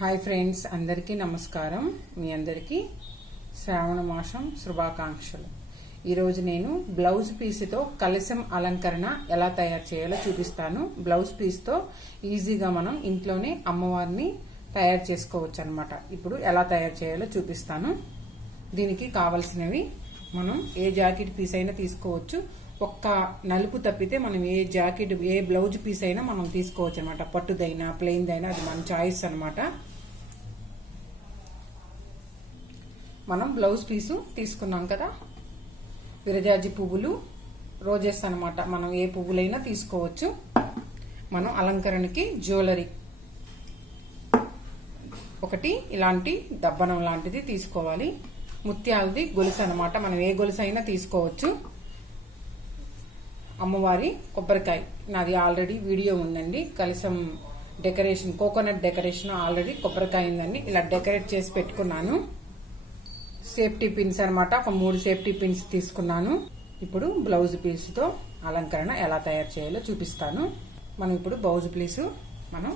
Hi friends అందరికీ నమస్కారం. మీ అందరికీ శ్రావణ మాసం శుభాకాంక్షలు. ఈరోజు నేను బ్లౌజ్ పీస్తో కలశం అలంకరణ ఎలా తయారు చేయాలో చూపిస్తాను. బ్లౌజ్ పీస్తో ఈజీగా మనం ఇంట్లోనే అమ్మవారిని తయారు చేసుకోవచ్చు అనమాట ఇప్పుడు ఎలా తయారు చేయాలో చూపిస్తాను. దీనికి కావలసినవి మనం ఏ జాకెట్ పీస్ అయినా తీసుకోవచ్చు. ఒక్క నలుపు తప్పితే మనం ఏ జాకెట్ ఏ బ్లౌజ్ పీస్ అయినా మనం తీసుకోవచ్చు అనమాట పట్టుదైనా ప్లెయిన్దైనా అది మన చాయిస్ అనమాట మనం బ్లౌజ్ పీసు తీసుకున్నాం కదా? విరజాజి పువ్వులు రోజెస్ అనమాట మనం ఏ పువ్వులైనా తీసుకోవచ్చు. మనం అలంకరణకి జ్యువెలరీ. ఒకటి ఇలాంటి దబ్బనం లాంటిది తీసుకోవాలి. ముత్యాలది గొలుసు అనమాట మనం ఏ గొలుసు అయినా తీసుకోవచ్చు. అమ్మవారి కొబ్బరికాయ. నాది ఆల్రెడీ వీడియో ఉందండి. కలసం డెకరేషన్ కోకోనట్ డెకరేషన్ ఆల్రెడీ కొబ్బరికాయ ఉందండి. ఇలా డెకరేట్ చేసి పెట్టుకున్నాను. సేఫ్టీ పిన్స్ అనమాట ఒక మూడు సేఫ్టీ పిన్స్ తీసుకున్నాను. ఇప్పుడు బ్లౌజ్ పీస్తో అలంకరణ ఎలా తయారు చేయాలో చూపిస్తాను. మనం ఇప్పుడు బ్లౌజ్ పీసు మనం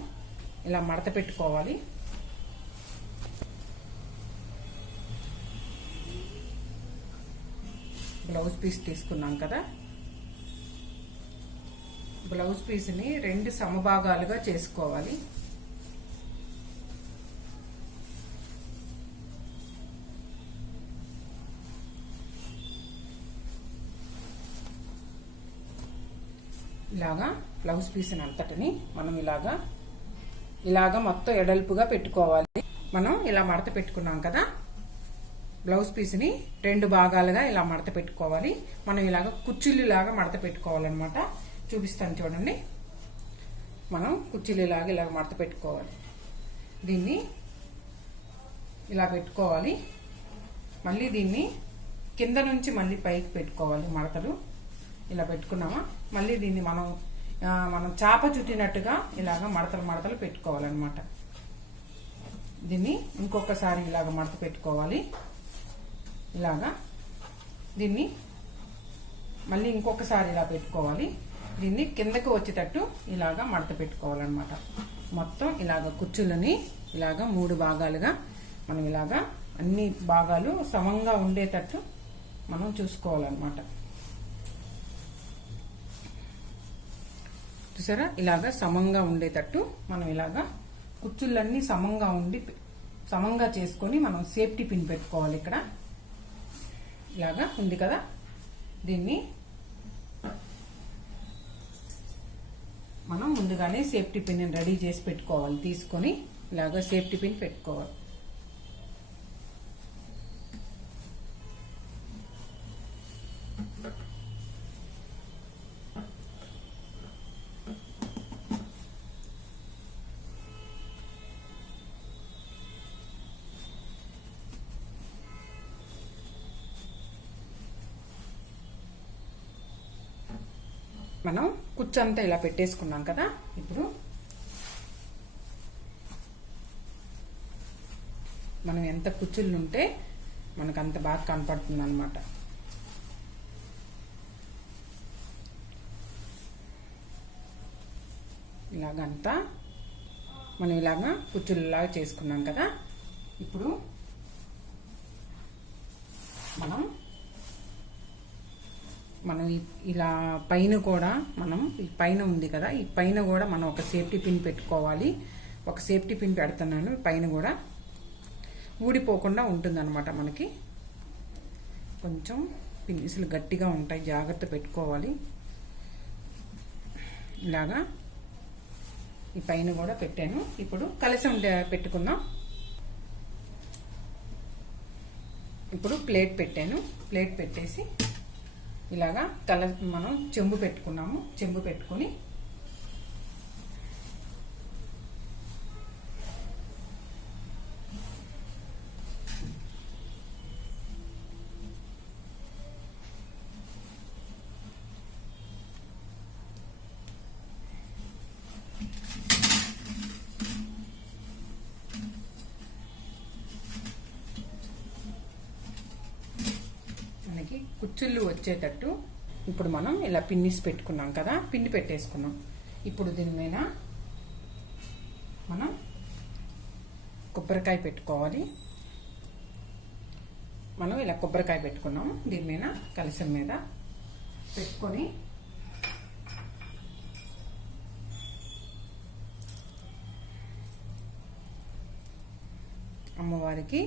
ఇలా మడత పెట్టుకోవాలి. బ్లౌజ్ పీస్ తీసుకున్నాం కదా. బ్లౌజ్ పీస్ని రెండు సమభాగాలుగా చేసుకోవాలి. ఇలాగా బ్లౌజ్ పీస్ని అంతటిని మనం ఇలాగా ఇలాగా మొత్తం ఎడల్పుగా పెట్టుకోవాలి. మనం ఇలా మడత పెట్టుకున్నాం కదా? బ్లౌజ్ పీస్ని రెండు భాగాలుగా ఇలా మడత పెట్టుకోవాలి. మనం ఇలాగ కుచ్చిళ్ళులాగా మడత పెట్టుకోవాలన్నమాట. చూపిస్తాను చూడండి. మనం కుర్చీలు ఇలాగ మడత పెట్టుకోవాలి. దీన్ని ఇలా పెట్టుకోవాలి. మళ్ళీ దీన్ని కింద నుంచి మళ్ళీ పైకి పెట్టుకోవాలి మడతలు. ఇలా పెట్టుకున్నామా? మళ్ళీ దీన్ని మనం మనం చాప చుట్టినట్టుగా ఇలాగ మడతలు మడతలు పెట్టుకోవాలన్నమాట. దీన్ని ఇంకొకసారి ఇలాగ మడత పెట్టుకోవాలి. ఇలాగా దీన్ని మళ్ళీ ఇంకొకసారి ఇలా పెట్టుకోవాలి. దీన్ని కిందకి వచ్చేటట్టు ఇలాగా మడత పెట్టుకోవాలన్నమాట. మొత్తం ఇలాగ కుచ్చులని ఇలాగ మూడు భాగాలుగా మనం ఇలాగా అన్ని భాగాలు సమంగా ఉండేటట్టు మనం చూసుకోవాలన్నమాట. చూసారా? ఇలాగా సమంగా ఉండేటట్టు మనం ఇలాగా కుచ్చుళ్ళన్నీ సమంగా ఉండి సమంగా చేసుకొని మనం సేఫ్టీ పిన్ పెట్టుకోవాలి ఇక్కడ. ఇలాగా ఉంది కదా? దీన్ని మనం ముందుగానే సేఫ్టీ పిన్ రెడీ చేసి పెట్టుకోవాలి. తీసుకొని ఇలాగా సేఫ్టీ పిన్ పెట్టుకోవాలి. మనం కుచ్చంతా ఇలా పెట్టేసుకున్నాం కదా ఇప్పుడు మనం ఎంత కుచ్చుళ్ళు ఉంటే మనకు అంత బాగా కనపడుతుంది అనమాట ఇలాగంతా మనం ఇలాగా కుచ్చుల్లాగా చేసుకున్నాం కదా ఇప్పుడు మనం మనం ఇలా పైన కూడా మనం ఈ పైన ఉంది కదా ఈ పైన కూడా మనం ఒక సేఫ్టీ పిన్ పెట్టుకోవాలి. ఒక సేఫ్టీ పిన్ పెడుతున్నాను పైన కూడా ఊడిపోకుండా ఉంటుందన్నమాట మనకి. కొంచెం పిన్నిసులు గట్టిగా ఉంటాయి జాగ్రత్త పెట్టుకోవాలి. ఇలాగా ఈ పైన కూడా పెట్టాను. ఇప్పుడు కలసం పెట్టుకుందాం. ఇప్పుడు ప్లేట్ పెట్టాను. ప్లేట్ పెట్టేసి ఇలాగా తల మనం చెంబు పెట్టుకున్నాము. చెంబు పెట్టుకుని కుచ్చుళ్ళు వచ్చేటట్టు ఇప్పుడు మనం ఇలా పిన్నిస్ పెట్టుకున్నాం కదా పిండి పెట్టేసుకున్నాం. ఇప్పుడు దీని మీద మనం కొబ్బరికాయ పెట్టుకోవాలి. మనం ఇలా కొబ్బరికాయ పెట్టుకున్నాం దీని మీద మీద పెట్టుకొని అమ్మవారికి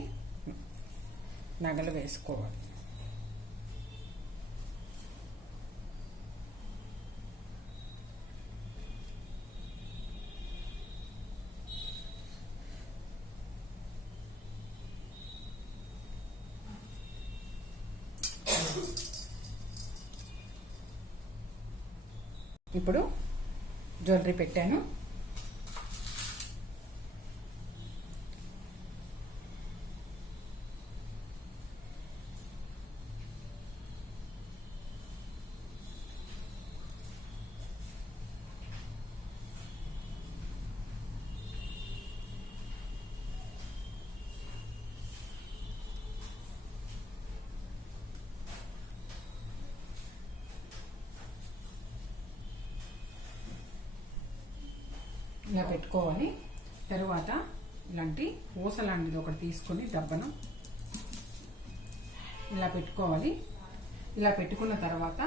నగలు వేసుకోవాలి. ఇప్పుడు జ్యువెలరీ పెట్టాను. ఇలా పెట్టుకోవాలి. తరువాత ఇలాంటి పూస లాంటిది ఒకటి తీసుకొని దబ్బనం ఇలా పెట్టుకోవాలి. ఇలా పెట్టుకున్న తర్వాత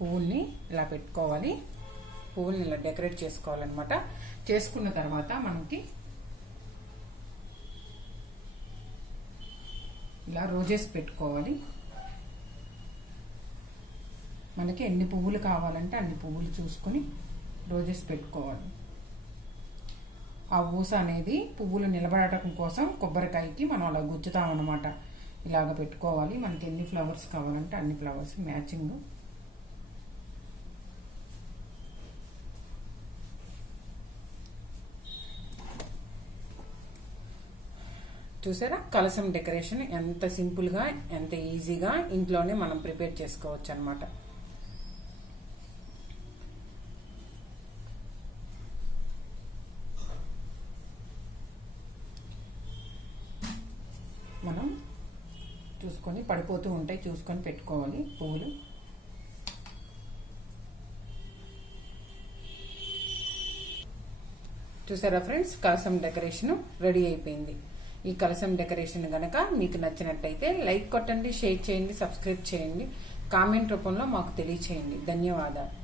పువ్వుల్ని ఇలా పెట్టుకోవాలి. పువ్వుల్ని ఇలా డెకరేట్ చేసుకోవాలన్నమాట. చేసుకున్న తర్వాత మనకి ఇలా రోజెస్ పెట్టుకోవాలి. మనకి ఎన్ని పువ్వులు కావాలంటే అన్ని పువ్వులు చూసుకొని రోజెస్ పెట్టుకోవాలి. ఆ ఊస అనేది పువ్వులు నిలబడటం కోసం కొబ్బరికాయకి మనం అలా గుచ్చుతాం అనమాట ఇలాగ పెట్టుకోవాలి. మనకి ఎన్ని ఫ్లవర్స్ కావాలంటే అన్ని ఫ్లవర్స్ మ్యాచింగ్. చూసారా? కలసం డెకరేషన్ ఎంత సింపుల్గా ఎంత ఈజీగా ఇంట్లోనే మనం ప్రిపేర్ చేసుకోవచ్చు అనమాట మనం చూసుకొని పడిపోతూ ఉంటాయి చూసుకొని పెట్టుకోవాలి పువ్వులు. చూసారా ఫ్రెండ్స్? కలసం డెకరేషన్ రెడీ అయిపోయింది. ఈ కలసం డెకరేషన్ గనక మీకు నచ్చినట్టయితే లైక్ కొట్టండి షేర్ చేయండి సబ్స్క్రైబ్ చేయండి. కామెంట్ రూపంలో మాకు తెలియచేయండి. ధన్యవాదాలు.